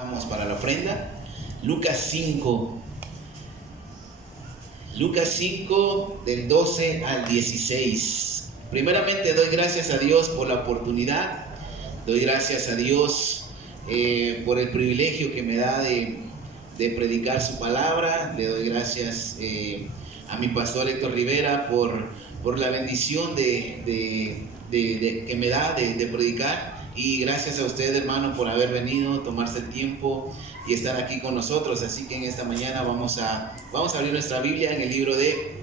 Vamos para la ofrenda. Lucas 5. Lucas 5 del 12 al 16. Primeramente doy gracias a Dios por la oportunidad. Doy gracias a Dios por el privilegio que me da de predicar su palabra. Le doy gracias a mi pastor Héctor Rivera por la bendición que me da de predicar. Y gracias a usted, hermano, por haber venido, tomarse el tiempo y estar aquí con nosotros. Así que en esta mañana vamos a abrir nuestra Biblia en el libro de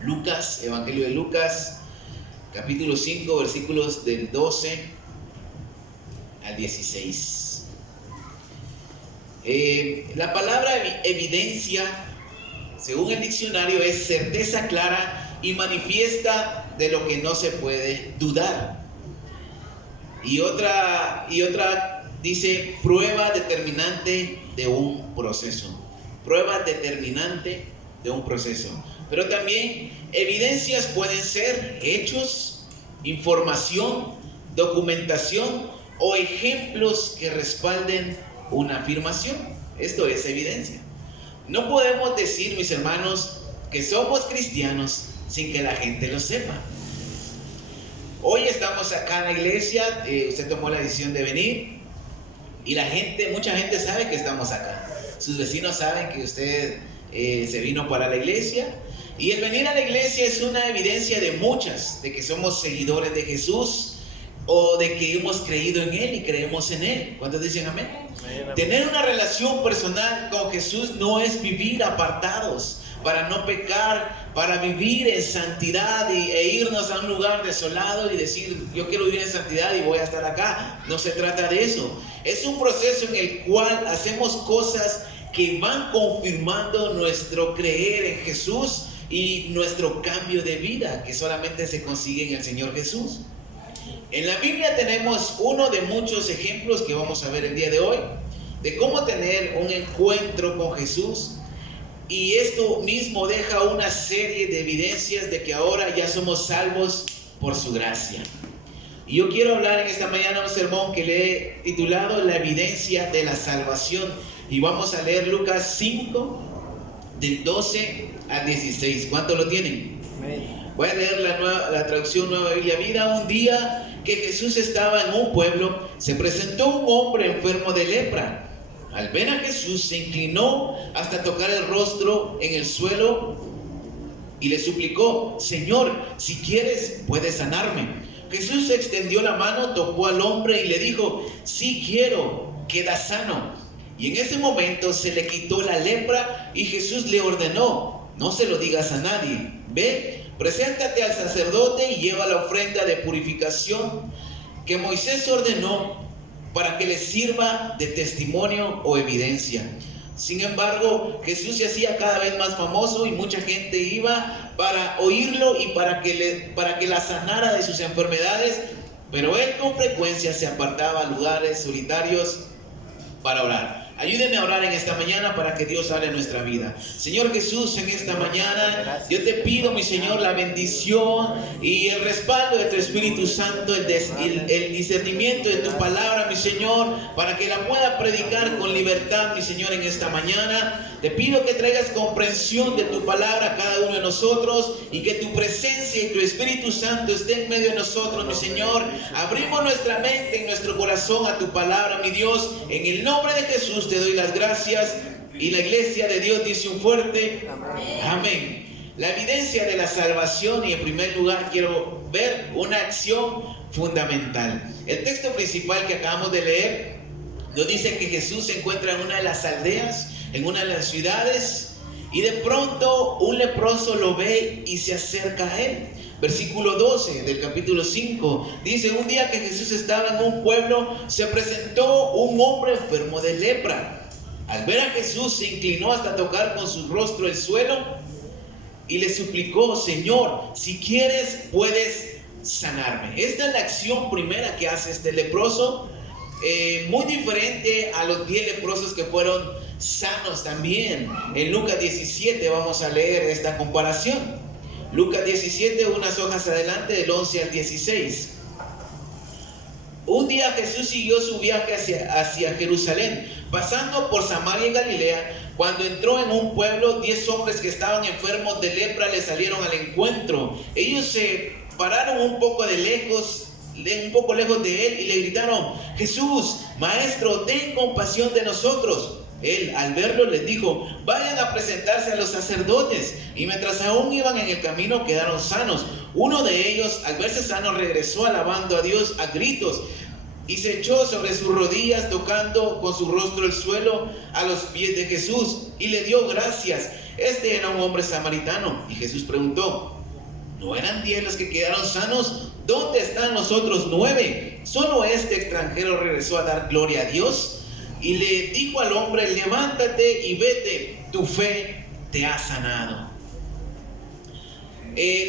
Lucas, Evangelio de Lucas, capítulo 5, versículos del 12 al 16. La palabra evidencia, según el diccionario, es certeza clara y manifiesta de lo que no se puede dudar. Y otra dice prueba determinante de un proceso. Prueba determinante de un proceso. Pero también evidencias pueden ser hechos, información, documentación o ejemplos que respalden una afirmación. Esto es evidencia. No podemos decir, mis hermanos, que somos cristianos sin que la gente lo sepa. Hoy estamos acá en la iglesia, usted tomó la decisión de venir y mucha gente sabe que estamos acá. Sus vecinos saben que usted se vino para la iglesia, y el venir a la iglesia es una evidencia de muchas, de que somos seguidores de Jesús o de que hemos creído en Él y creemos en Él. ¿Cuántos dicen amén? Amén. Tener una relación personal con Jesús no es vivir apartados para no pecar, para vivir en santidad e irnos a un lugar desolado y decir, yo quiero vivir en santidad y voy a estar acá. No se trata de eso. Es un proceso en el cual hacemos cosas que van confirmando nuestro creer en Jesús y nuestro cambio de vida, que solamente se consigue en el Señor Jesús. En la Biblia tenemos uno de muchos ejemplos que vamos a ver el día de hoy, de cómo tener un encuentro con Jesús. Y esto mismo deja una serie de evidencias de que ahora ya somos salvos por su gracia. Y yo quiero hablar en esta mañana un sermón que le he titulado La evidencia de la salvación. Y vamos a leer Lucas 5, del 12 al 16. ¿Cuánto lo tienen? Voy a leer la traducción Nueva Biblia Vida. Un día que Jesús estaba en un pueblo, se presentó un hombre enfermo de lepra. Al ver a Jesús, se inclinó hasta tocar el rostro en el suelo y le suplicó: Señor, si quieres, puedes sanarme. Jesús extendió la mano, tocó al hombre y le dijo: sí quiero, queda sano. Y en ese momento se le quitó la lepra y Jesús le ordenó: no se lo digas a nadie. Ve, preséntate al sacerdote y lleva la ofrenda de purificación que Moisés ordenó para que les sirva de testimonio o evidencia. Sin embargo, Jesús se hacía cada vez más famoso y mucha gente iba para oírlo y para que la sanara de sus enfermedades, pero él con frecuencia se apartaba a lugares solitarios para orar. Ayúdenme a orar en esta mañana para que Dios hable en nuestra vida. Señor Jesús, en esta mañana yo te pido, mi Señor, la bendición y el respaldo de tu Espíritu Santo, el discernimiento de tu palabra, mi Señor, para que la pueda predicar con libertad, mi Señor, en esta mañana. Te pido que traigas comprensión de tu palabra a cada uno de nosotros y que tu presencia y tu Espíritu Santo esté en medio de nosotros, mi Señor. Abrimos nuestra mente y nuestro corazón a tu palabra, mi Dios. En el nombre de Jesús te doy las gracias, y la iglesia de Dios dice un fuerte amén. La evidencia de la salvación, y en primer lugar quiero ver una acción fundamental. El texto principal que acabamos de leer nos dice que Jesús se encuentra en una de las aldeas, en una de las ciudades, y de pronto un leproso lo ve y se acerca a él. Versículo 12 del capítulo 5 dice: un día que Jesús estaba en un pueblo, se presentó un hombre enfermo de lepra. Al ver a Jesús, se inclinó hasta tocar con su rostro el suelo y le suplicó: Señor, si quieres, puedes sanarme. Esta es la acción primera que hace este leproso, muy diferente a los 10 leprosos que fueron sanos también. En Lucas 17 vamos a leer esta comparación. Lucas 17, unas hojas adelante, del 11 al 16. Un día Jesús siguió su viaje hacia Jerusalén. Pasando por Samaria y Galilea, cuando entró en un pueblo, 10 hombres que estaban enfermos de lepra le salieron al encuentro. Ellos se pararon un poco lejos de él y le gritaron: Jesús, Maestro, ten compasión de nosotros. Él, al verlo, les dijo: vayan a presentarse a los sacerdotes. Y mientras aún iban en el camino, quedaron sanos. Uno de ellos, al verse sano, regresó alabando a Dios a gritos y se echó sobre sus rodillas, tocando con su rostro el suelo a los pies de Jesús, y le dio gracias. Este era un hombre samaritano. Y Jesús preguntó: ¿no eran 10 los que quedaron sanos? ¿Dónde están los otros 9? Solo este extranjero regresó a dar gloria a Dios. Y le dijo al hombre: levántate y vete, tu fe te ha sanado.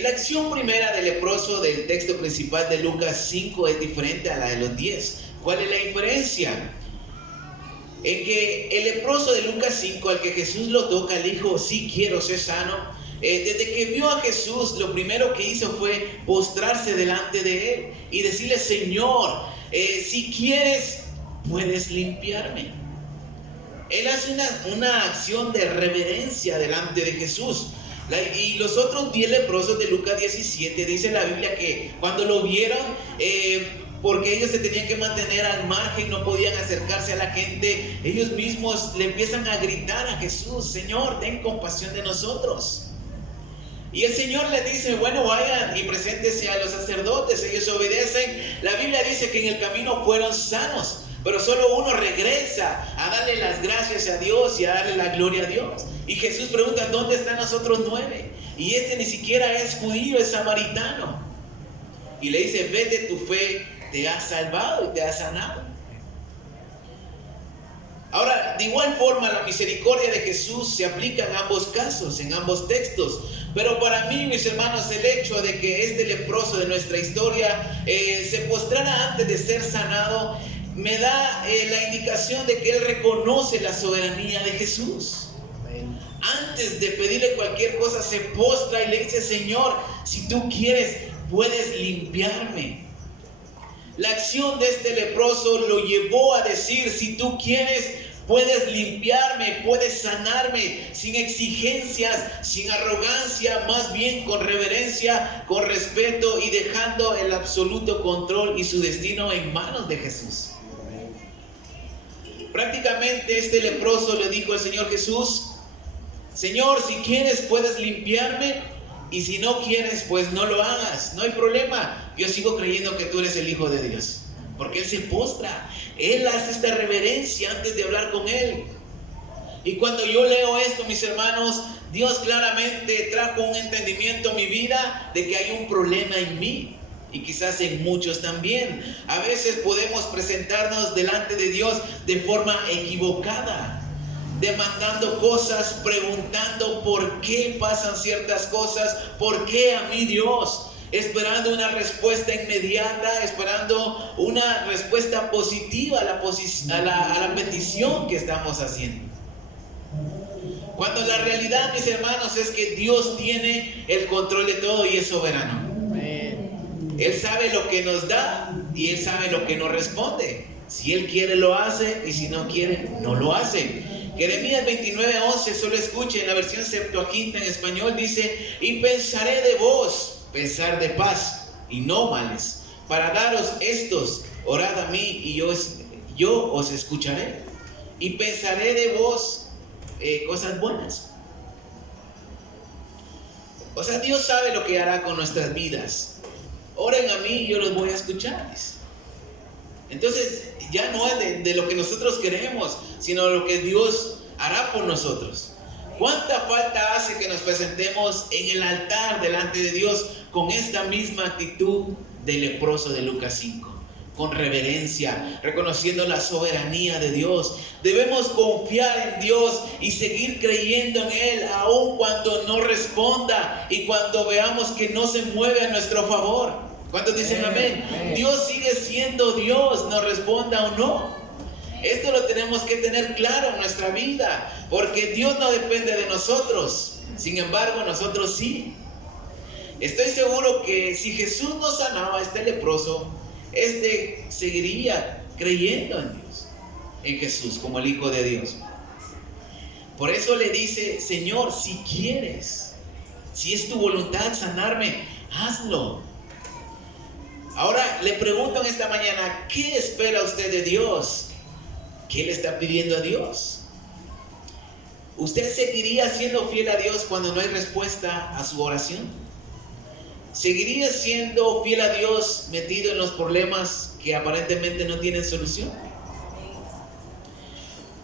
La acción primera del leproso del texto principal de Lucas 5 es diferente a la de los 10. ¿Cuál es la diferencia? En que el leproso de Lucas 5, al que Jesús lo toca, le dijo: sí quiero ser sano. Desde que vio a Jesús, lo primero que hizo fue postrarse delante de él y decirle: Señor, si quieres, puedes limpiarme. Él hace una acción de reverencia delante de Jesús. Y los otros 10 leprosos de Lucas 17, dice la Biblia que cuando lo vieron, porque ellos se tenían que mantener al margen, no podían acercarse a la gente, ellos mismos le empiezan a gritar a Jesús: Señor, ten compasión de nosotros. Y el Señor les dice: bueno, vayan y preséntense a los sacerdotes. Ellos obedecen. La Biblia dice que en el camino fueron sanos, pero solo uno regresa a darle las gracias a Dios y a darle la gloria a Dios. Y Jesús pregunta: ¿dónde están los otros 9? Y este ni siquiera es judío, es samaritano. Y le dice: vete, tu fe te ha salvado y te ha sanado. Ahora, de igual forma, la misericordia de Jesús se aplica en ambos casos, en ambos textos. Pero para mí, mis hermanos, el hecho de que este leproso de nuestra historia se postrara antes de ser sanado, me da la indicación de que él reconoce la soberanía de Jesús. Antes de pedirle cualquier cosa, se postra y le dice: Señor, si tú quieres, puedes limpiarme. La acción de este leproso lo llevó a decir: si tú quieres, puedes limpiarme, puedes sanarme, sin exigencias, sin arrogancia, más bien con reverencia, con respeto y dejando el absoluto control y su destino en manos de Jesús. Prácticamente este leproso le dijo al Señor Jesús: Señor, si quieres, puedes limpiarme, y si no quieres, pues no lo hagas, no hay problema. Yo sigo creyendo que tú eres el Hijo de Dios, porque él se postra, él hace esta reverencia antes de hablar con él. Y cuando yo leo esto, mis hermanos, Dios claramente trajo un entendimiento a mi vida de que hay un problema en mí, y quizás en muchos también. A veces podemos presentarnos delante de Dios de forma equivocada, demandando cosas, preguntando por qué pasan ciertas cosas, por qué a mí Dios, esperando una respuesta inmediata, esperando una respuesta positiva a la petición que estamos haciendo. Cuando la realidad, mis hermanos, es que Dios tiene el control de todo y es soberano. Él sabe lo que nos da y Él sabe lo que nos responde. Si Él quiere, lo hace, y si no quiere, no lo hace. Jeremías 29:11, solo escuche, en la versión Septuaginta en español dice: y pensaré de vos, pensar de paz y no males, para daros estos, orad a mí y yo os escucharé, y pensaré de vos cosas buenas. O sea, Dios sabe lo que hará con nuestras vidas. Oren a mí y yo los voy a escuchar. Entonces ya no es de lo que nosotros queremos, sino lo que Dios hará por nosotros. ¿Cuánta falta hace que nos presentemos en el altar delante de Dios con esta misma actitud del leproso de Lucas 5? Con reverencia, reconociendo la soberanía de Dios. Debemos confiar en Dios y seguir creyendo en Él, aun cuando no responda y cuando veamos que no se mueve a nuestro favor. ¿Cuántos dicen amén? Dios sigue siendo Dios, nos responda o no. Esto lo tenemos que tener claro en nuestra vida, porque Dios no depende de nosotros. Sin embargo, nosotros sí. Estoy seguro que si Jesús no sanaba a este leproso, este seguiría creyendo en Dios. en Jesús como el Hijo de Dios. Por eso le dice: Señor, si quieres, si es tu voluntad sanarme, hazlo. Ahora le pregunto en esta mañana: ¿qué espera usted de Dios? ¿Qué le está pidiendo a Dios? ¿Usted seguiría siendo fiel a Dios cuando no hay respuesta a su oración? ¿Seguiría siendo fiel a Dios metido en los problemas que aparentemente no tienen solución?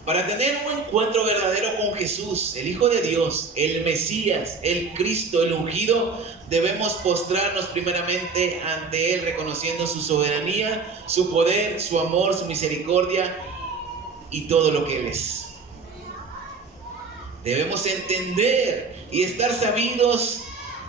Para tener un encuentro verdadero con Jesús, el Hijo de Dios, el Mesías, el Cristo, el ungido, debemos postrarnos primeramente ante Él, reconociendo su soberanía, su poder, su amor, su misericordia y todo lo que Él es. Debemos entender y estar sabidos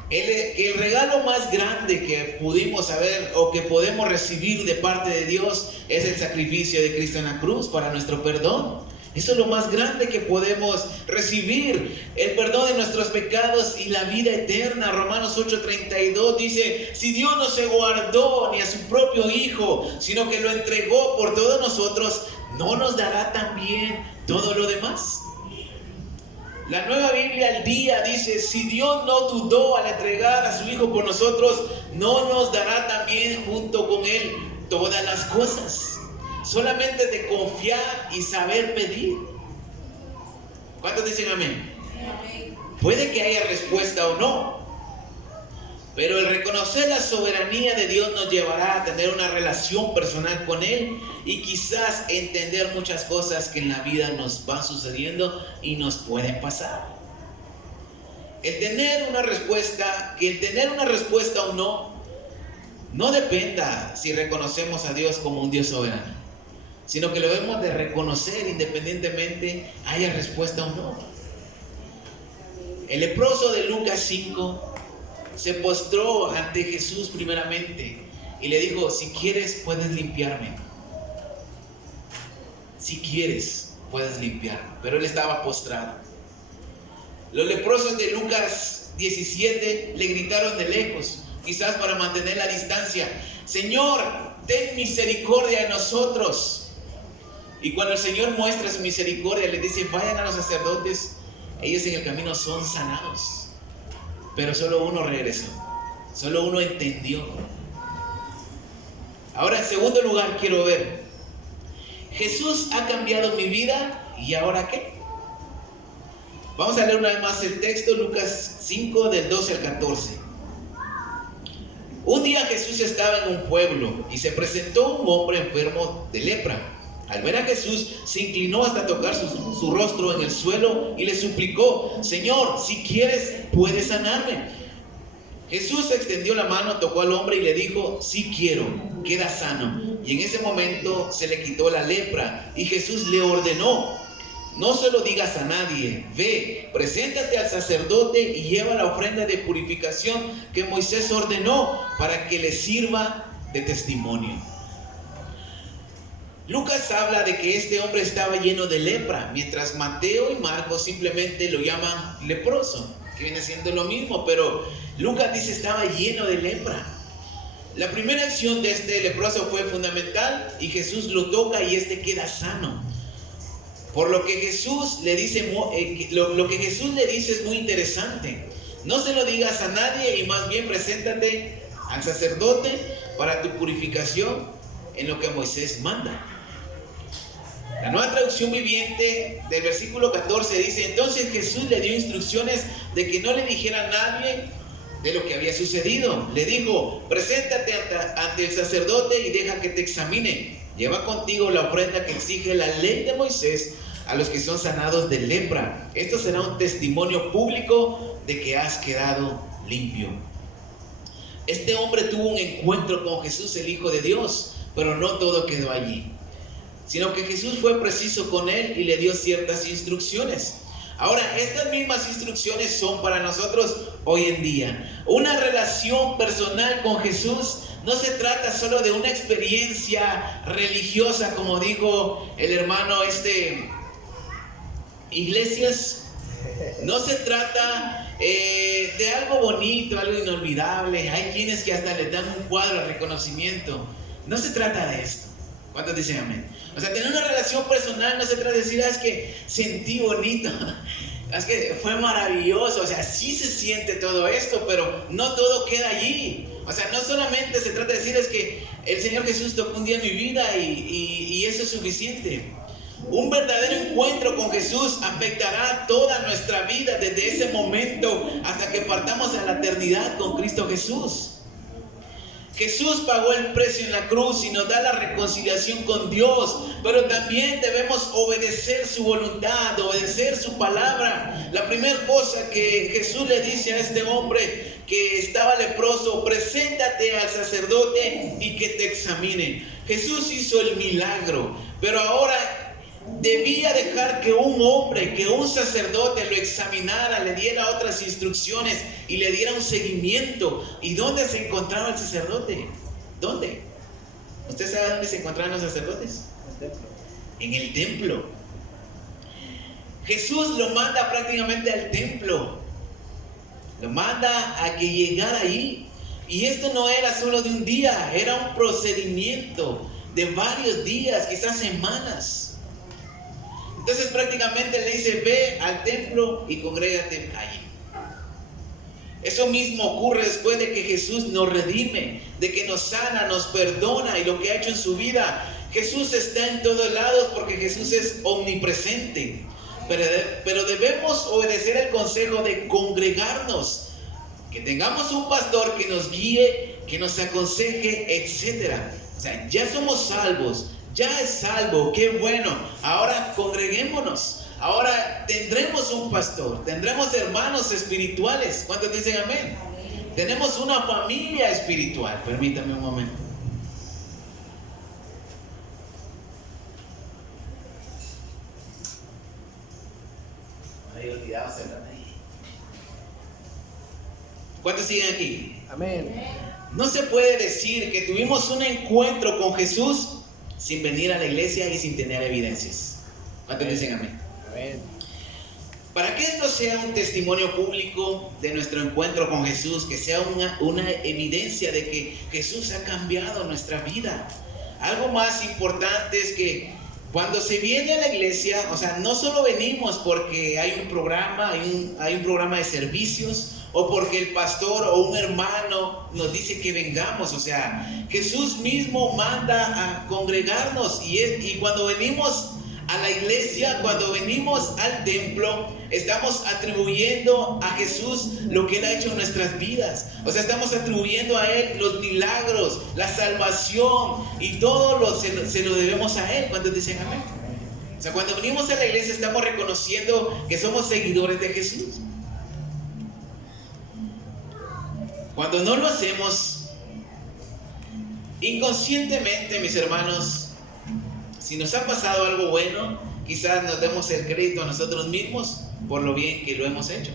que el regalo más grande que pudimos saber o que podemos recibir de parte de Dios es el sacrificio de Cristo en la cruz para nuestro perdón. Eso es lo más grande que podemos recibir, el perdón de nuestros pecados y la vida eterna. Romanos 8:32 dice: si Dios no se guardó ni a su propio Hijo, sino que lo entregó por todos nosotros, ¿no nos dará también todo lo demás? La Nueva Biblia al día dice: si Dios no dudó al entregar a su Hijo por nosotros, ¿no nos dará también junto con Él todas las cosas? Solamente de confiar y saber pedir. ¿Cuántos dicen amén? Puede que haya respuesta o no, pero el reconocer la soberanía de Dios nos llevará a tener una relación personal con Él y quizás entender muchas cosas que en la vida nos van sucediendo y nos pueden pasar. El tener una respuesta o no dependa si reconocemos a Dios como un Dios soberano, sino que lo debemos de reconocer independientemente haya respuesta o no. El leproso de Lucas 5 se postró ante Jesús primeramente y le dijo: si quieres puedes limpiarme. Si quieres puedes limpiarme. Pero él estaba postrado. Los leprosos de Lucas 17 le gritaron de lejos, quizás para mantener la distancia: Señor, ten misericordia de nosotros. Y cuando el Señor muestra su misericordia, les dice: vayan a los sacerdotes, ellos en el camino son sanados. Pero solo uno regresó, solo uno entendió. Ahora, en segundo lugar, quiero ver: Jesús ha cambiado mi vida, ¿y ahora qué? Vamos a leer una vez más el texto, Lucas 5, del 12 al 14. Un día Jesús estaba en un pueblo y se presentó un hombre enfermo de lepra. Al ver a Jesús, se inclinó hasta tocar su rostro en el suelo y le suplicó: Señor, si quieres, puedes sanarme. Jesús extendió la mano, tocó al hombre y le dijo: sí quiero, queda sano. Y en ese momento se le quitó la lepra y Jesús le ordenó: no se lo digas a nadie, ve, preséntate al sacerdote y lleva la ofrenda de purificación que Moisés ordenó para que le sirva de testimonio. Lucas habla de que este hombre estaba lleno de lepra, mientras Mateo y Marcos simplemente lo llaman leproso, que viene siendo lo mismo, pero Lucas dice estaba lleno de lepra. La primera acción de este leproso fue fundamental y Jesús lo toca y este queda sano. Por lo que Jesús le dice, lo que Jesús le dice es muy interesante. No se lo digas a nadie y más bien preséntate al sacerdote para tu purificación en lo que Moisés manda. La Nueva Traducción Viviente del versículo 14 dice: entonces Jesús le dio instrucciones de que no le dijera a nadie de lo que había sucedido. Le dijo: preséntate ante el sacerdote y deja que te examine. Lleva contigo la ofrenda que exige la ley de Moisés a los que son sanados de lepra. Esto será un testimonio público de que has quedado limpio. Este hombre tuvo un encuentro con Jesús, el Hijo de Dios, pero no todo quedó allí, sino que Jesús fue preciso con él y le dio ciertas instrucciones. Ahora, estas mismas instrucciones son para nosotros hoy en día. Una relación personal con Jesús no se trata solo de una experiencia religiosa, como dijo el hermano Iglesias. No se trata de algo bonito, algo inolvidable. Hay quienes que hasta les dan un cuadro de reconocimiento. No se trata de esto. ¿Cuántos dicen amén? O sea, tener una relación personal no se trata de decir, es que sentí bonito, es que fue maravilloso. O sea, sí se siente todo esto, pero no todo queda allí. O sea, no solamente se trata de decir, es que el Señor Jesús tocó un día en mi vida y eso es suficiente. Un verdadero encuentro con Jesús afectará toda nuestra vida desde ese momento hasta que partamos a la eternidad con Cristo Jesús. Jesús pagó el precio en la cruz y nos da la reconciliación con Dios, pero también debemos obedecer su voluntad, obedecer su palabra. La primera cosa que Jesús le dice a este hombre que estaba leproso: preséntate al sacerdote y que te examine. Jesús hizo el milagro, pero ahora debía dejar que un hombre, que un sacerdote lo examinara, le diera otras instrucciones y le diera un seguimiento. ¿Y dónde se encontraba el sacerdote? ¿Dónde? ¿Usted sabe dónde se encontraban los sacerdotes? En el templo. Jesús lo manda prácticamente al templo. Lo manda a que llegara ahí. Y esto no era solo de un día, era un procedimiento de varios días, quizás semanas. Entonces prácticamente le dice: ve al templo y congrégate allí. Eso mismo ocurre después de que Jesús nos redime, de que nos sana, nos perdona y lo que ha hecho en su vida. Jesús está en todos lados porque Jesús es omnipresente. Pero debemos obedecer el consejo de congregarnos, que tengamos un pastor que nos guíe, que nos aconseje, etc. O sea, ya somos salvos. Ya es salvo, qué bueno. Ahora congreguémonos. Ahora tendremos un pastor, tendremos hermanos espirituales. ¿Cuántos dicen amén? Amén. Tenemos una familia espiritual. Permítame un momento. ¿Cuántos siguen aquí? Amén. No se puede decir que tuvimos un encuentro con Jesús sin venir a la iglesia y sin tener evidencias. ¿Cuántos dicen amén? Amén. Para que esto sea un testimonio público de nuestro encuentro con Jesús, que sea una evidencia de que Jesús ha cambiado nuestra vida. Algo más importante es que cuando se viene a la iglesia, o sea, no solo venimos porque hay un programa, hay un programa de servicios, o porque el pastor o un hermano nos dice que vengamos. O sea, Jesús mismo manda a congregarnos, y cuando venimos a la iglesia, cuando venimos al templo, estamos atribuyendo a Jesús lo que Él ha hecho en nuestras vidas. O sea, estamos atribuyendo a Él los milagros, la salvación, y todo se lo debemos a Él. ¿Cuántos dicen amén? O sea, cuando venimos a la iglesia estamos reconociendo que somos seguidores de Jesús. Cuando no lo hacemos, inconscientemente, mis hermanos, si nos ha pasado algo bueno, quizás nos demos el crédito a nosotros mismos por lo bien que lo hemos hecho.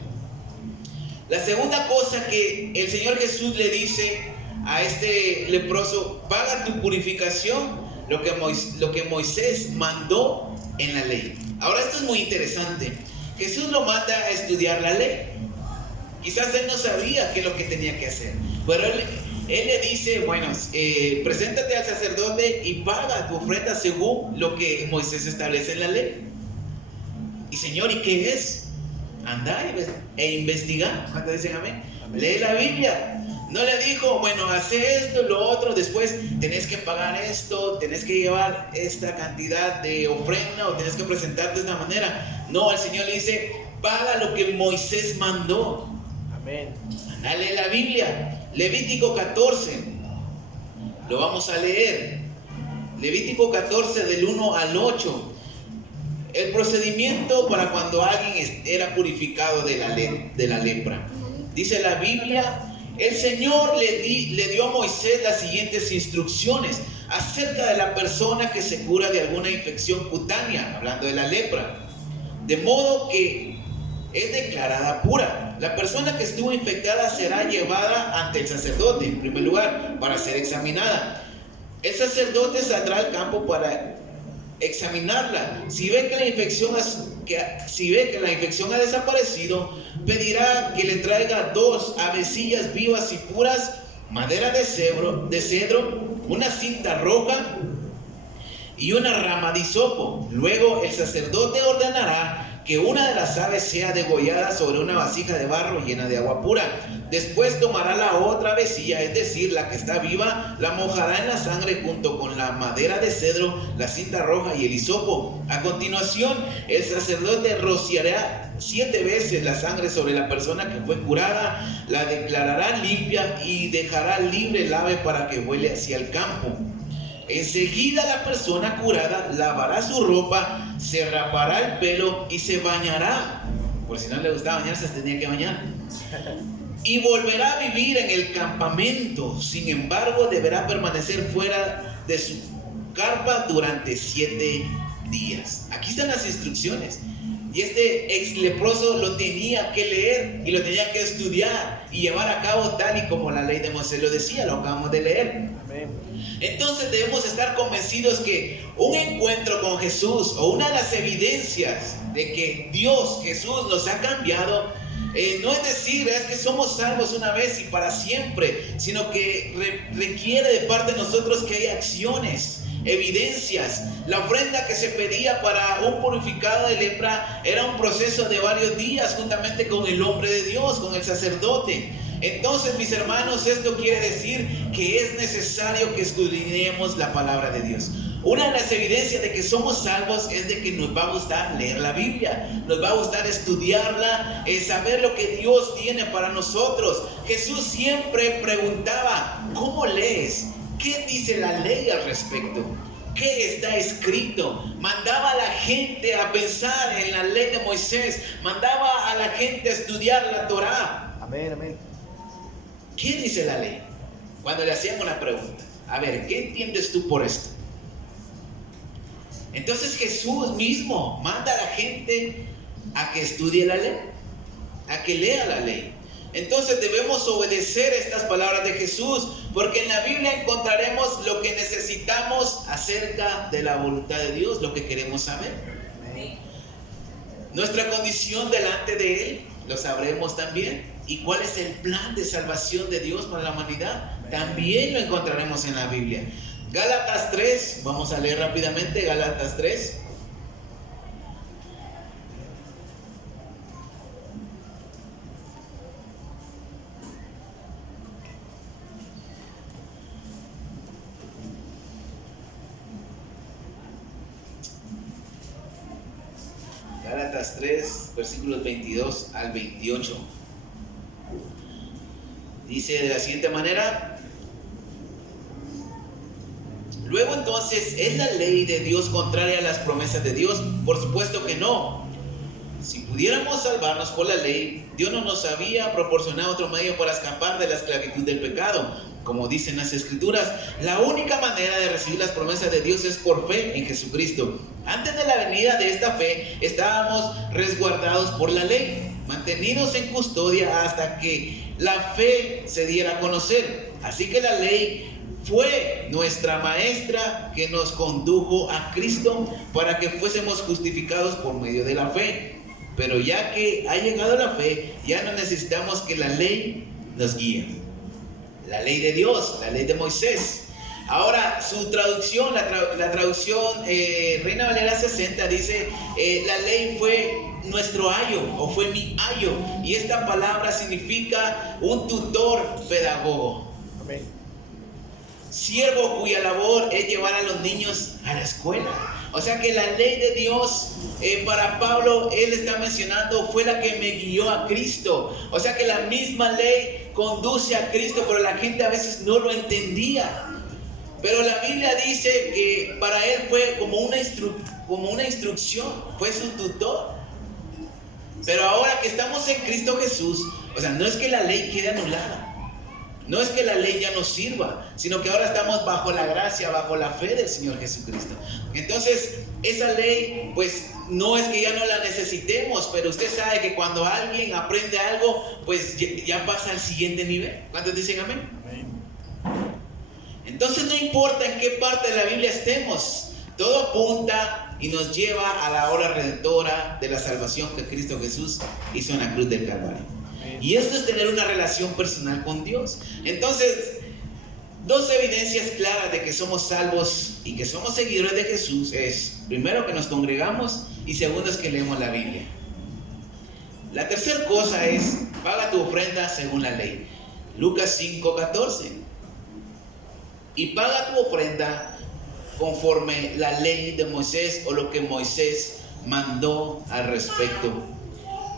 La segunda cosa que el Señor Jesús le dice a este leproso: paga tu purificación, lo que Moisés mandó en la ley. Ahora, esto es muy interesante. Jesús lo manda a estudiar la ley. Quizás él no sabía qué es lo que tenía que hacer, pero él le dice: bueno, preséntate al sacerdote y paga tu ofrenda según lo que Moisés establece en la ley. Y Señor, ¿y qué es? Anda e investiga. ¿Cuánto dicen amén? Amén. Lee la Biblia. No le dijo: bueno, hace esto, lo otro, después tenés que pagar esto, tenés que llevar esta cantidad de ofrenda, o tenés que presentarte de esta manera. No, el Señor le dice: paga lo que Moisés mandó. Amén. Lee la Biblia. Levítico 14. Lo vamos a leer. Levítico 14 del 1 al 8. El procedimiento para cuando alguien era purificado de la lepra. Dice la Biblia: el Señor le dio a Moisés las siguientes instrucciones acerca de la persona que se cura de alguna infección cutánea, hablando de la lepra, de modo que es declarada pura. La persona que estuvo infectada será llevada ante el sacerdote, en primer lugar, para ser examinada. El sacerdote saldrá al campo para examinarla. Si ve que la infección ha desaparecido, pedirá que le traiga 2 avecillas vivas y puras, madera de cedro, una cinta roja y una rama de hisopo. Luego el sacerdote ordenará que una de las aves sea degollada sobre una vasija de barro llena de agua pura. Después tomará la otra avecilla, es decir, la que está viva, la mojará en la sangre junto con la madera de cedro, la cinta roja y el hisopo. A continuación, el sacerdote rociará 7 veces la sangre sobre la persona que fue curada, la declarará limpia y dejará libre el ave para que vuele hacia el campo. Enseguida la persona curada lavará su ropa, se rapará el pelo y se bañará. Por si no le gustaba bañarse, se tenía que bañar. Y volverá a vivir en el campamento. Sin embargo, deberá permanecer fuera de su carpa durante 7 días. Aquí están las instrucciones. Y este ex leproso lo tenía que leer y lo tenía que estudiar y llevar a cabo tal y como la ley de Moisés lo decía, lo acabamos de leer. Entonces debemos estar convencidos que un encuentro con Jesús, o una de las evidencias de que Dios, Jesús, nos ha cambiado, no es decir, es que somos salvos una vez y para siempre, sino que requiere de parte de nosotros que haya acciones, evidencias. La ofrenda que se pedía para un purificado de lepra era un proceso de varios días juntamente con el hombre de Dios, con el sacerdote. Entonces, mis hermanos, esto quiere decir que es necesario que escudriñemos la palabra de Dios. Una de las evidencias de que somos salvos es de que nos va a gustar leer la Biblia, nos va a gustar estudiarla, saber lo que Dios tiene para nosotros. Jesús siempre preguntaba: ¿cómo lees? ¿Qué dice la ley al respecto? ¿Qué está escrito? Mandaba a la gente a pensar en la ley de Moisés, mandaba a la gente a estudiar la Torá. Amén, amén. ¿Qué dice la ley? Cuando le hacían una pregunta, a ver, ¿qué entiendes tú por esto? Entonces Jesús mismo manda a la gente a que estudie la ley, a que lea la ley. Entonces debemos obedecer estas palabras de Jesús, porque en la Biblia encontraremos lo que necesitamos acerca de la voluntad de Dios, lo que queremos saber. Nuestra condición delante de Él lo sabremos también. ¿Y cuál es el plan de salvación de Dios para la humanidad? También lo encontraremos en la Biblia. Gálatas 3, vamos a leer rápidamente Gálatas 3. Gálatas 3, versículos 22 al 28. Dice de la siguiente manera: luego entonces, ¿es la ley de Dios contraria a las promesas de Dios? Por supuesto que no. Si pudiéramos salvarnos por la ley, Dios no nos había proporcionado otro medio para escapar de la esclavitud del pecado. Como dicen las Escrituras, la única manera de recibir las promesas de Dios es por fe en Jesucristo. Antes de la venida de esta fe, estábamos resguardados por la ley, mantenidos en custodia hasta que la fe se diera a conocer. Así que la ley fue nuestra maestra que nos condujo a Cristo para que fuésemos justificados por medio de la fe. Pero ya que ha llegado la fe, ya no necesitamos que la ley nos guíe. La ley de Dios, la ley de Moisés. Ahora, su traducción, la traducción Reina Valera 60 dice: la ley fue nuestro ayo, o fue mi ayo. Y esta palabra significa un tutor pedagogo. Amén. Siervo cuya labor es llevar a los niños a la escuela. O sea que la ley de Dios, para Pablo, él está mencionando, fue la que me guió a Cristo. O sea que la misma ley conduce a Cristo, pero la gente a veces no lo entendía. Pero la Biblia dice que para él fue como una instrucción, fue su tutor. Pero ahora que estamos en Cristo Jesús, o sea, no es que la ley quede anulada. No es que la ley ya nos sirva, sino que ahora estamos bajo la gracia, bajo la fe del Señor Jesucristo. Entonces, esa ley, pues no es que ya no la necesitemos, pero usted sabe que cuando alguien aprende algo, pues ya pasa al siguiente nivel. ¿Cuántos dicen amén? Amén. Entonces no importa en qué parte de la Biblia estemos, todo apunta y nos lleva a la obra redentora de la salvación que Cristo Jesús hizo en la cruz del Calvario. Y esto es tener una relación personal con Dios. Entonces, Dos evidencias claras de que somos salvos y que somos seguidores de Jesús es, primero, que nos congregamos, y segundo, es que leemos la Biblia. La tercera cosa es, paga tu ofrenda según la ley. Lucas 5:14. Y paga tu ofrenda conforme la ley de Moisés o lo que Moisés mandó al respecto.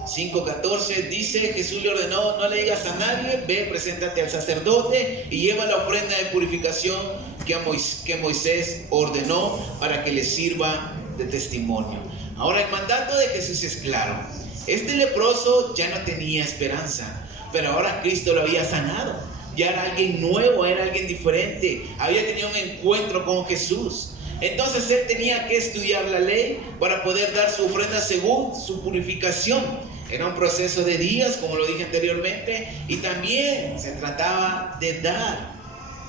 5:14 dice, Jesús le ordenó, no le digas a nadie, ve, preséntate al sacerdote y lleva la ofrenda de purificación que Moisés ordenó para que le sirva de testimonio. Ahora, el mandato de Jesús es claro. Este leproso ya no tenía esperanza, pero ahora Cristo lo había sanado. Ya era alguien nuevo, era alguien diferente, había tenido un encuentro con Jesús. Entonces él tenía que estudiar la ley para poder dar su ofrenda según su purificación. Era un proceso de días, como lo dije anteriormente, y también se trataba de dar.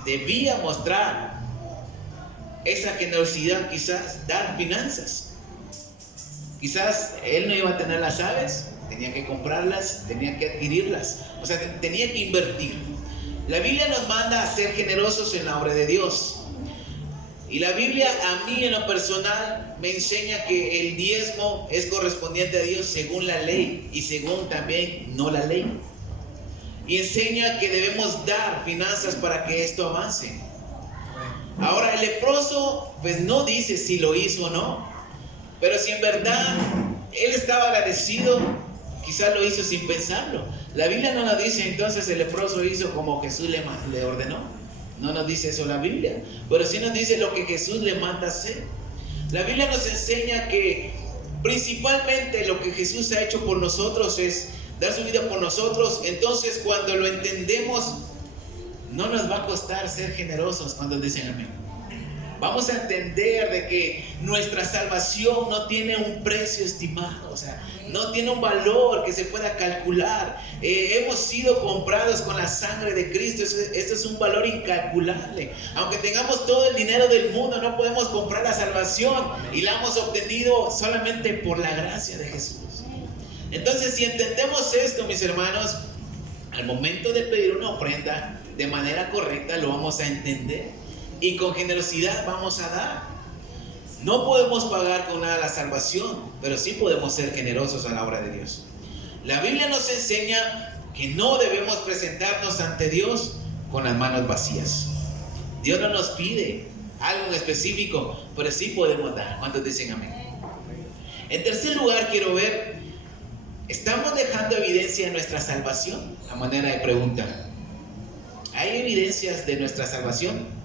Debía mostrar esa generosidad, quizás dar finanzas. Quizás él no iba a tener las aves, tenía que comprarlas, tenía que adquirirlas, o sea, tenía que invertir. La Biblia nos manda a ser generosos en la obra de Dios. Y la Biblia a mí en lo personal me enseña que el diezmo es correspondiente a Dios según la ley y según también no la ley. Y enseña que debemos dar finanzas para que esto avance. Ahora el leproso pues no dice si lo hizo o no, pero si en verdad él estaba agradecido, quizás lo hizo sin pensarlo. La Biblia no nos dice entonces el leproso hizo como Jesús le ordenó. No nos dice eso la Biblia, pero sí nos dice lo que Jesús le manda hacer. La Biblia nos enseña que principalmente lo que Jesús ha hecho por nosotros es dar su vida por nosotros. Entonces cuando lo entendemos, no nos va a costar ser generosos cuando dicen amén. Vamos a entender de que nuestra salvación no tiene un precio estimado, o sea, no tiene un valor que se pueda calcular. Hemos sido comprados con la sangre de Cristo. Eso es un valor incalculable. Aunque tengamos todo el dinero del mundo, no podemos comprar la salvación, y la hemos obtenido solamente por la gracia de Jesús. Entonces, si entendemos esto, mis hermanos, al momento de pedir una ofrenda de manera correcta, lo vamos a entender. Y con generosidad vamos a dar. No podemos pagar con nada la salvación, pero sí podemos ser generosos a la obra de Dios. La Biblia nos enseña que no debemos presentarnos ante Dios con las manos vacías. Dios no nos pide algo en específico, pero sí podemos dar. ¿Cuántos dicen amén? En tercer lugar, quiero ver, ¿estamos dejando evidencia de nuestra salvación? A manera de pregunta, ¿hay evidencias de nuestra salvación?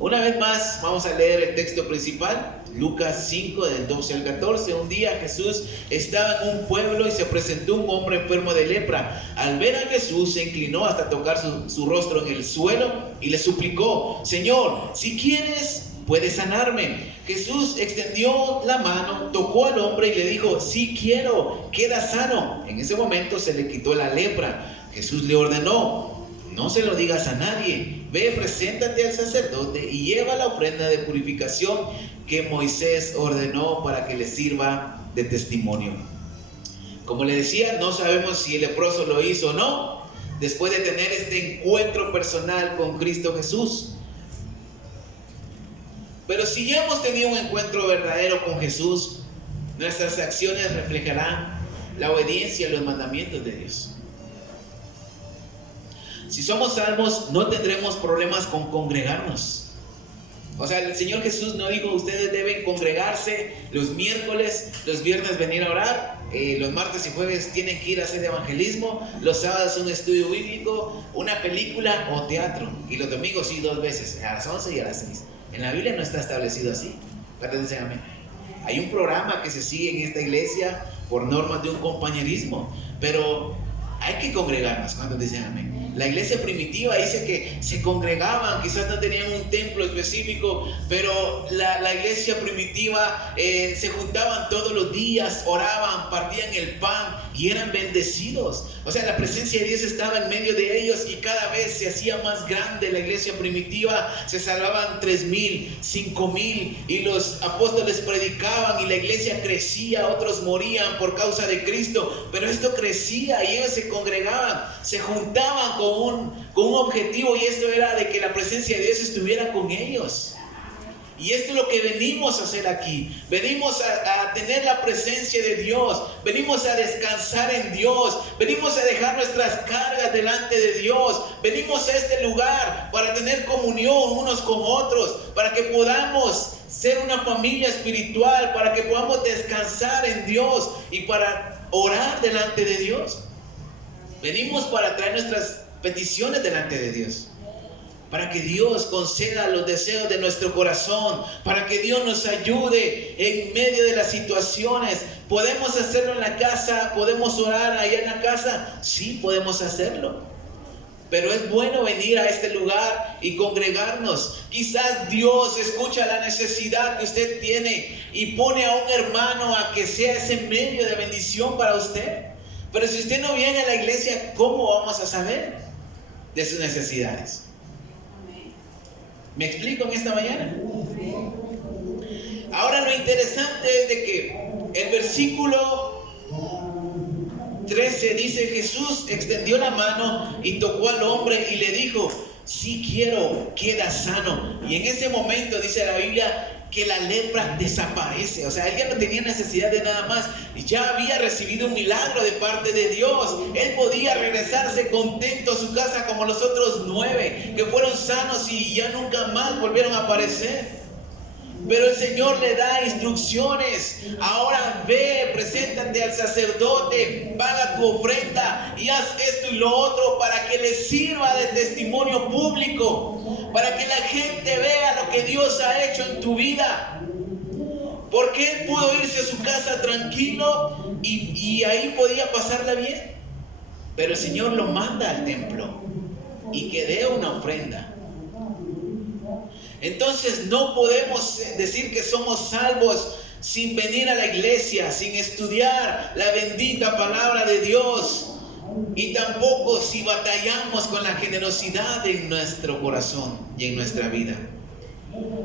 Una vez más, vamos a leer el texto principal, Lucas 5, del 12 al 14. Un día Jesús estaba en un pueblo y se presentó un hombre enfermo de lepra. Al ver a Jesús, se inclinó hasta tocar su rostro en el suelo y le suplicó: Señor, si quieres, puedes sanarme. Jesús extendió la mano, tocó al hombre y le dijo: sí quiero, queda sano. En ese momento se le quitó la lepra. Jesús le ordenó: no se lo digas a nadie, ve, preséntate al sacerdote y lleva la ofrenda de purificación que Moisés ordenó para que le sirva de testimonio. Como le decía, no sabemos si el leproso lo hizo o no, después de tener este encuentro personal con Cristo Jesús. Pero si ya hemos tenido un encuentro verdadero con Jesús, nuestras acciones reflejarán la obediencia a los mandamientos de Dios. Si somos salvos, no tendremos problemas con congregarnos. O sea, el Señor Jesús no dijo: ustedes deben congregarse los miércoles, los viernes venir a orar, los martes y jueves tienen que ir a hacer evangelismo, los sábados un estudio bíblico, una película o teatro, y los domingos sí 2 veces, a las 11 y a las 6. En la Biblia no está establecido así. Dicen amén. Hay un programa que se sigue en esta iglesia por normas de un compañerismo, pero hay que congregarnos. Cuando dicen amén. La iglesia primitiva dice que se congregaban, quizás no tenían un templo específico, pero la iglesia primitiva se juntaban todos los días, oraban, partían el pan y eran bendecidos. O sea, la presencia de Dios estaba en medio de ellos y cada vez se hacía más grande la iglesia primitiva. Se salvaban 3,000, 5,000 y los apóstoles predicaban y la iglesia crecía. Otros morían por causa de Cristo, pero esto crecía y ellos se congregaban, se juntaban con un objetivo, y esto era de que la presencia de Dios estuviera con ellos. Y esto es lo que venimos a hacer aquí. Venimos a tener la presencia de Dios. Venimos a descansar en Dios. Venimos a dejar nuestras cargas delante de Dios. Venimos a este lugar para tener comunión unos con otros, para que podamos ser una familia espiritual, para que podamos descansar en Dios y para orar delante de Dios. Venimos para traer nuestras peticiones delante de Dios, para que Dios conceda los deseos de nuestro corazón, para que Dios nos ayude en medio de las situaciones. ¿Podemos hacerlo en la casa? ¿Podemos orar allá en la casa? Sí, podemos hacerlo. Pero es bueno venir a este lugar y congregarnos. Quizás Dios escucha la necesidad que usted tiene y pone a un hermano a que sea ese medio de bendición para usted. Pero si usted no viene a la iglesia, ¿cómo vamos a saber de sus necesidades? ¿Me explico en esta mañana? Ahora lo interesante es de que el versículo 13 dice: Jesús extendió la mano y tocó al hombre y le dijo: si quiero, queda sano. Y en ese momento dice la Biblia que la lepra desaparece. O sea, él ya no tenía necesidad de nada más, ya había recibido un milagro de parte de Dios. Él podía regresarse contento a su casa como los otros 9 que fueron sanos y ya nunca más volvieron a aparecer. Pero el Señor le da instrucciones. Ahora ve, preséntate al sacerdote, paga tu ofrenda y haz esto y lo otro para que le sirva de testimonio público, para que la gente vea lo que Dios ha hecho en tu vida. Porque él pudo irse a su casa tranquilo y ahí podía pasarla bien. Pero el Señor lo manda al templo y que dé una ofrenda. Entonces no podemos decir que somos salvos sin venir a la iglesia, sin estudiar la bendita palabra de Dios, y tampoco si batallamos con la generosidad en nuestro corazón y en nuestra vida.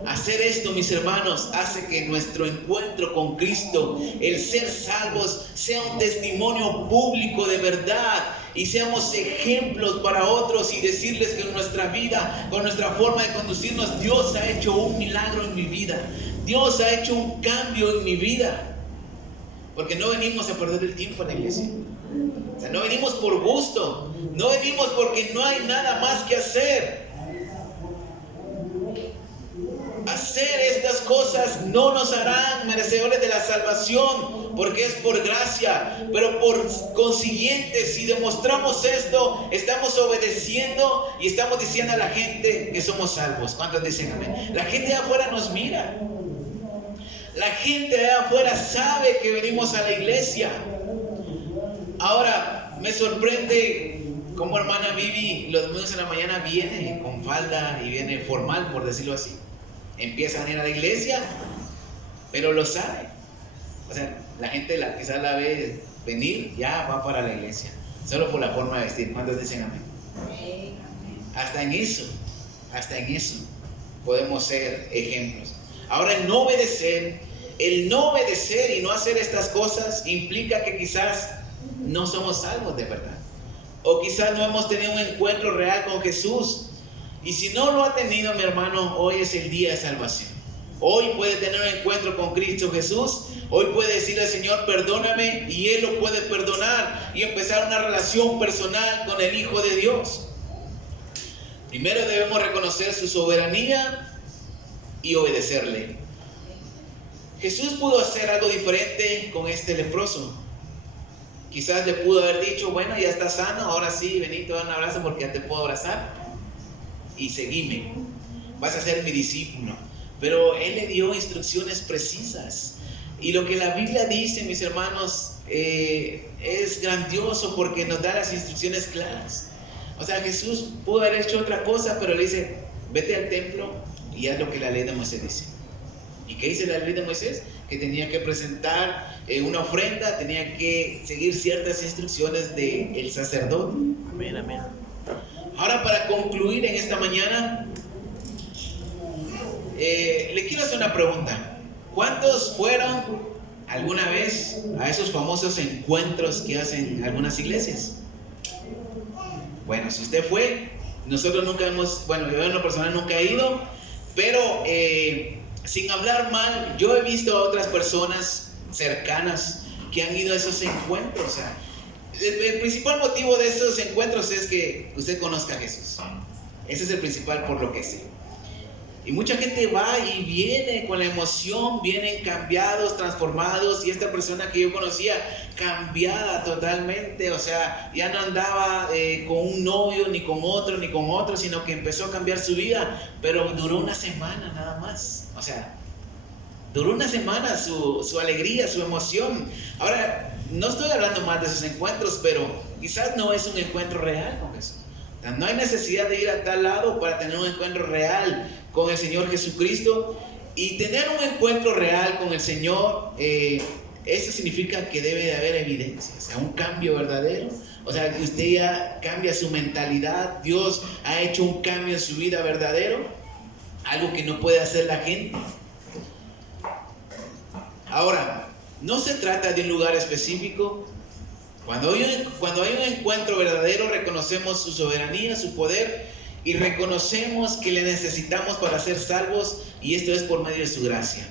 Hacer esto, mis hermanos, hace que nuestro encuentro con Cristo, el ser salvos, sea un testimonio público de verdad y seamos ejemplos para otros y decirles que en nuestra vida, con nuestra forma de conducirnos, Dios ha hecho un milagro en mi vida. Dios ha hecho un cambio en mi vida. Porque no venimos a perder el tiempo en la iglesia. O sea, no venimos por gusto. No venimos porque no hay nada más que hacer. Hacer estas cosas no nos harán merecedores de la salvación, porque es por gracia. Pero por consiguiente, si demostramos esto, estamos obedeciendo y estamos diciendo a la gente que somos salvos. ¿Cuántos dicen amén? La gente de afuera nos mira. La gente de afuera sabe que venimos a la iglesia. Ahora, me sorprende cómo hermana Vivi los domingos en la mañana viene con falda y viene formal, por decirlo así. Empieza a ir a la iglesia, pero lo sabe. O sea, la gente quizás la ve venir, ya va para la iglesia, solo por la forma de vestir. ¿Cuántos dicen amén? Hasta en eso podemos ser ejemplos. Ahora, el no obedecer y no hacer estas cosas implica que quizás no somos salvos de verdad, o quizás no hemos tenido un encuentro real con Jesús. Y si no lo ha tenido, mi hermano, hoy es el día de salvación. Hoy puede tener un encuentro con Cristo Jesús. Hoy puede decirle al Señor: perdóname, y Él lo puede perdonar y empezar una relación personal con el Hijo de Dios. Primero debemos reconocer su soberanía y obedecerle. Jesús pudo hacer algo diferente con este leproso. Quizás le pudo haber dicho: bueno, ya estás sano, ahora sí, vení, te doy un abrazo porque ya te puedo abrazar y seguime, vas a ser mi discípulo. Pero Él le dio instrucciones precisas, y lo que la Biblia dice, mis hermanos, es grandioso porque nos da las instrucciones claras. O sea, Jesús pudo haber hecho otra cosa, pero le dice: vete al templo y haz lo que la ley de Moisés dice. ¿Y qué dice la ley de Moisés? Que tenía que presentar una ofrenda, tenía que seguir ciertas instrucciones del sacerdote. Amén, amén. Ahora, para concluir en esta mañana, le quiero hacer una pregunta. ¿Cuántos fueron alguna vez a esos famosos encuentros que hacen algunas iglesias? Bueno, si usted fue, nosotros nunca hemos, bueno, yo en lo personal nunca he ido, pero sin hablar mal, yo he visto a otras personas cercanas que han ido a esos encuentros. O sea, el principal motivo de esos encuentros es que usted conozca a Jesús. Ese es el principal, por lo que sé. Y mucha gente va y viene con la emoción, vienen cambiados, transformados. Y esta persona que yo conocía, cambiada totalmente. O sea, ya no andaba con un novio, ni con otro, sino que empezó a cambiar su vida. Pero duró una semana nada más. O sea, duró una semana su alegría, su emoción. Ahora, no estoy hablando mal de esos encuentros, pero quizás no es un encuentro real con Jesús. O sea, no hay necesidad de ir a tal lado para tener un encuentro real con el Señor Jesucristo. Y tener un encuentro real con el Señor, eso significa que debe de haber evidencia, o sea, un cambio verdadero. O sea, que usted ya cambia su mentalidad. Dios ha hecho un cambio en su vida verdadero, algo que no puede hacer la gente. Ahora, no se trata de un lugar específico. Cuando hay un encuentro verdadero, reconocemos su soberanía, su poder, y reconocemos que le necesitamos para ser salvos, y esto es por medio de su gracia.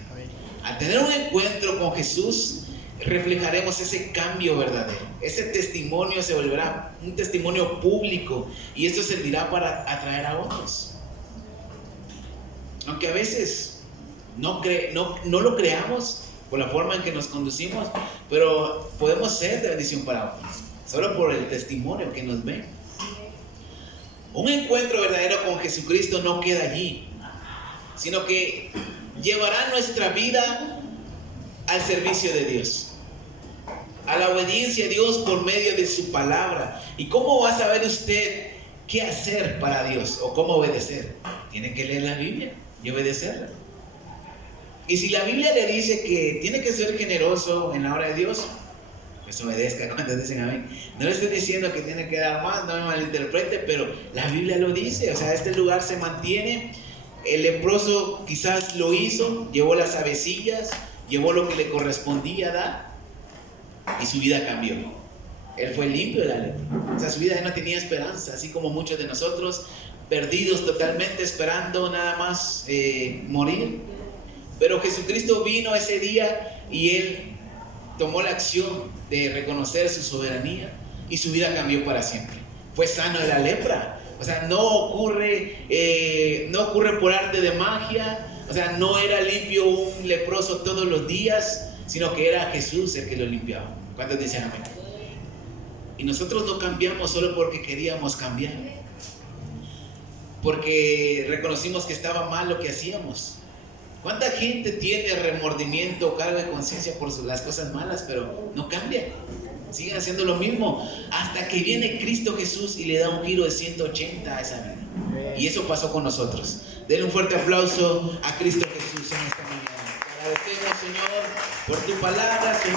Al tener un encuentro con Jesús, reflejaremos ese cambio verdadero. Ese testimonio se volverá un testimonio público, y esto servirá para atraer a otros. Aunque a veces no lo creamos por la forma en que nos conducimos, pero podemos ser de bendición para otros, solo por el testimonio que nos ven. Un encuentro verdadero con Jesucristo no queda allí, sino que llevará nuestra vida al servicio de Dios, a la obediencia a Dios por medio de su palabra. ¿Y cómo va a saber usted qué hacer para Dios o cómo obedecer? Tiene que leer la Biblia y obedecerla. Y si la Biblia le dice que tiene que ser generoso en la obra de Dios, pues obedezca. Cuando dicen amén, no le estoy diciendo que tiene que dar más, no me malinterprete, pero la Biblia lo dice. O sea, este lugar se mantiene. El leproso quizás lo hizo, llevó las avecillas, llevó lo que le correspondía dar, y su vida cambió. Él fue limpio de la lepra. O sea, su vida ya no tenía esperanza, así como muchos de nosotros, perdidos totalmente, esperando nada más morir. Pero Jesucristo vino ese día y Él tomó la acción de reconocer su soberanía, y su vida cambió para siempre. Fue sano de la lepra. O sea, no ocurre por arte de magia. O sea, no era limpio un leproso todos los días, sino que era Jesús el que lo limpiaba. ¿Cuántos dicen amén? Y nosotros no cambiamos solo porque queríamos cambiar, porque reconocimos que estaba mal lo que hacíamos. ¿Cuánta gente tiene remordimiento o cargo de conciencia por las cosas malas, pero no cambian? Siguen haciendo lo mismo hasta que viene Cristo Jesús y le da un giro de 180 a esa vida. Y eso pasó con nosotros. Denle un fuerte aplauso a Cristo Jesús en esta mañana. Te agradecemos, Señor, por tu palabra, Señor.